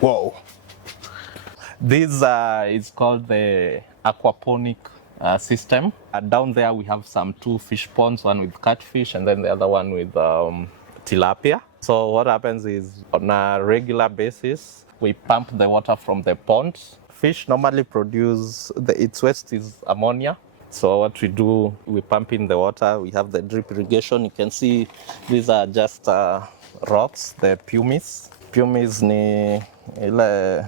Whoa. This is called the aquaponic system. Down there we have some 2 fish ponds, one with catfish and then the other one with tilapia. So what happens is on a regular basis, we pump the water from the pond. Fish normally produce, its waste is ammonia. So what we do, we pump in the water, we have the drip irrigation. You can see these are just rocks, the pumice. Pumice ni ile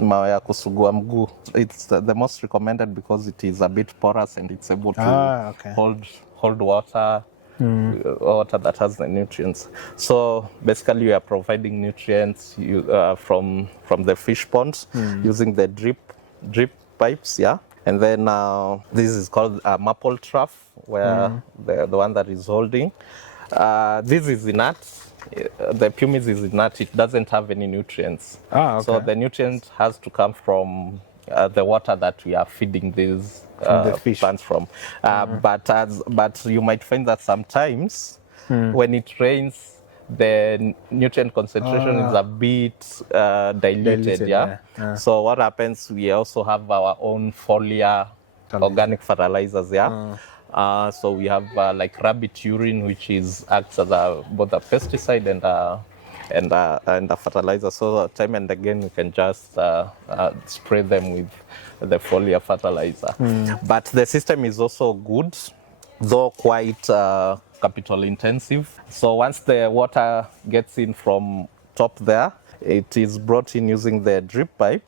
mawe ya kusugua mguu. It's the most recommended because it is a bit porous and it's able to hold water, water that has the nutrients. So basically you are providing nutrients from the fish ponds using the drip pipes, yeah. And then this is called a maple trough, where the one that is holding. This is inert. The pumice is inert. It doesn't have any nutrients. So the nutrient has to come from the water that we are feeding these plants from. But you might find that sometimes when it rains, the nutrient concentration is a bit diluted, yeah? So what happens, we also have our own foliar organic fertilizers, yeah? So we have like rabbit urine, which acts as both a pesticide and a fertilizer. So time and again we can just spray them with the foliar fertilizer. But the system is also good, though quite capital intensive. So once the water gets in from top there, it is brought in using the drip pipe,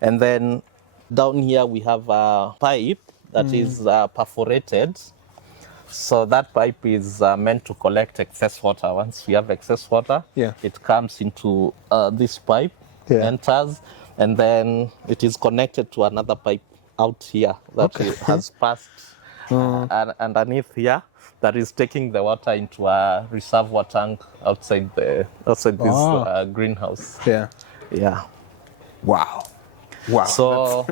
and then down here we have a pipe that is perforated. So that pipe is meant to collect excess water. Once we have excess water, it comes into this pipe, enters, and then it is connected to another pipe out here that has passed underneath here, that is taking the water into a reservoir tank outside this greenhouse. Yeah. Wow. So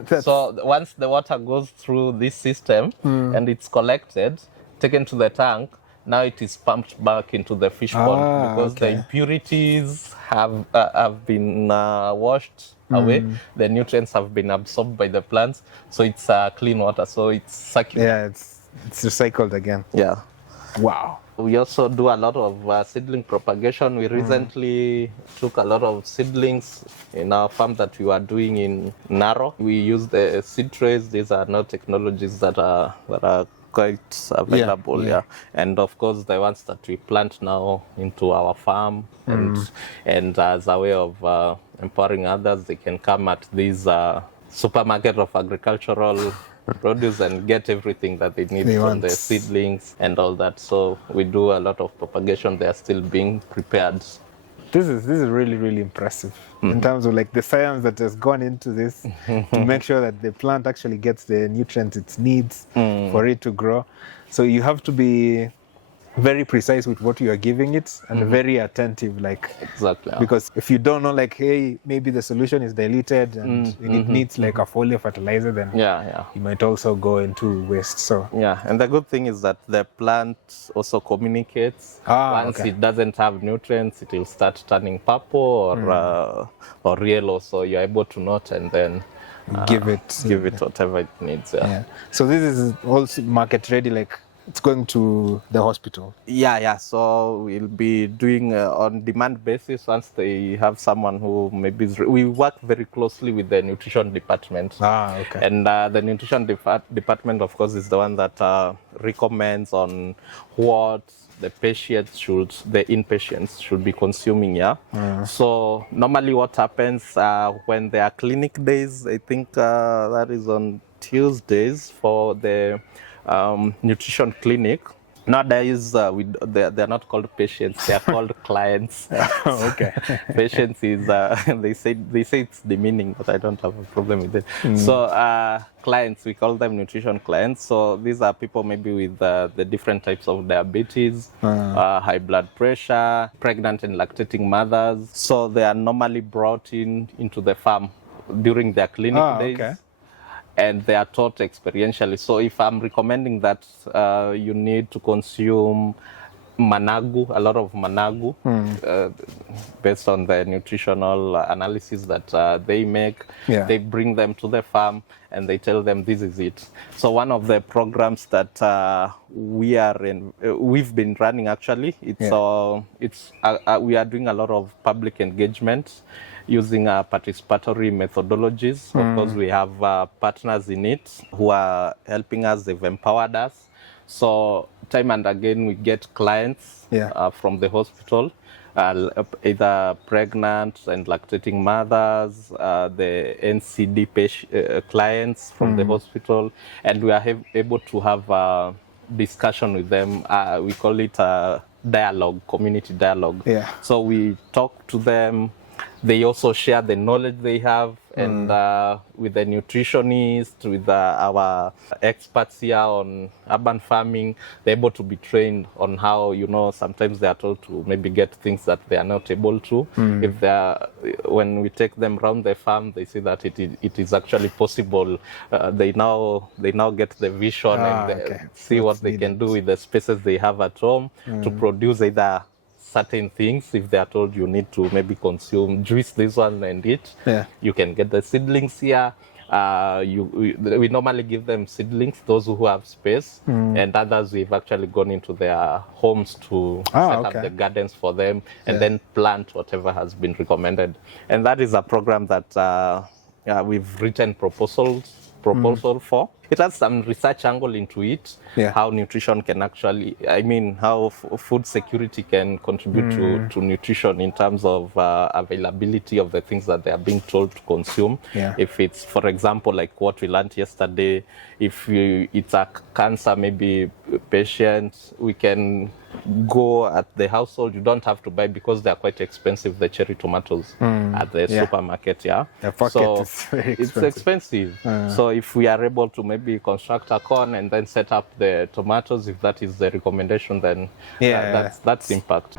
once the water goes through this system and it's collected, taken to the tank, now it is pumped back into the fish pond because the impurities have been washed away. The nutrients have been absorbed by the plants, so it's clean water. So it's circular. Yeah, it's recycled again. Yeah. Wow. We also do a lot of seedling propagation. We recently took a lot of seedlings in our farm that we were doing in Narok. We use the seed trays. These are now technologies that are quite available, and of course the ones that we plant now into our farm, and as a way of empowering others, they can come at these supermarket of agricultural produce and get everything that they need from the seedlings and all that. So we do a lot of propagation. They are still being prepared. This is really, really impressive in terms of like the science that has gone into this to make sure that the plant actually gets the nutrients it needs for it to grow. So you have to be very precise with what you are giving it and very attentive, like because if you don't know, like, hey, maybe the solution is diluted and it needs like a foliar fertilizer, then you might also go into waste. So and the good thing is that the plant also communicates. Once it doesn't have nutrients, it will start turning purple or yellow, so you're able to note and then give it whatever it needs. So this is also market ready, like it's going to the hospital. So we'll be doing on demand basis. Once they have someone who maybe we work very closely with the nutrition department. And the nutrition department, of course, is the one that recommends on what the inpatients should be consuming. So normally what happens when there are clinic days, I think that is on Tuesdays for the nutrition clinic. Nowadays, they're not called patients; they are called clients. Patients is they say it's demeaning, but I don't have a problem with it. So clients, we call them nutrition clients. So these are people maybe with the different types of diabetes, high blood pressure, pregnant and lactating mothers. So they are normally brought into the farm during their clinic days. And they are taught experientially. So if I'm recommending that you need to consume managu, a lot of managu, based on the nutritional analysis that they make. Yeah. They bring them to the farm and they tell them this is it. So one of the programs that we've been running actually, we are doing a lot of public engagement using participatory methodologies. Of course, we have partners in it who are helping us. They've empowered us. So time and again, we get clients from the hospital, either pregnant and lactating mothers, the NCD clients from the hospital, and we are able to have a discussion with them. We call it a dialogue, community dialogue. Yeah. So we talk to them. They also share the knowledge they have, and with the nutritionists, with our experts here on urban farming, they're able to be trained on how, sometimes they are told to maybe get things that they are not able to. When we take them around the farm, they see that it is actually possible. They now get the vision and see what they can do with the spaces they have at home to produce either certain things. If they are told you need to maybe consume juice this one and eat, you can get the seedlings here. We normally give them seedlings, those who have space, and others we've actually gone into their homes to set up the gardens for them and then plant whatever has been recommended. And that is a program that we've written proposal for. It has some research angle into it, how nutrition can actually, how food security can contribute to nutrition in terms of availability of the things that they are being told to consume. If it's, for example, like what we learned yesterday, if it's a cancer maybe patient, we can go at the household. You don't have to buy because they are quite expensive, the cherry tomatoes at the supermarket. The pocket is very expensive. It's expensive. So if we are able to maybe construct a corn and then set up the tomatoes, if that is the recommendation, then that's impact.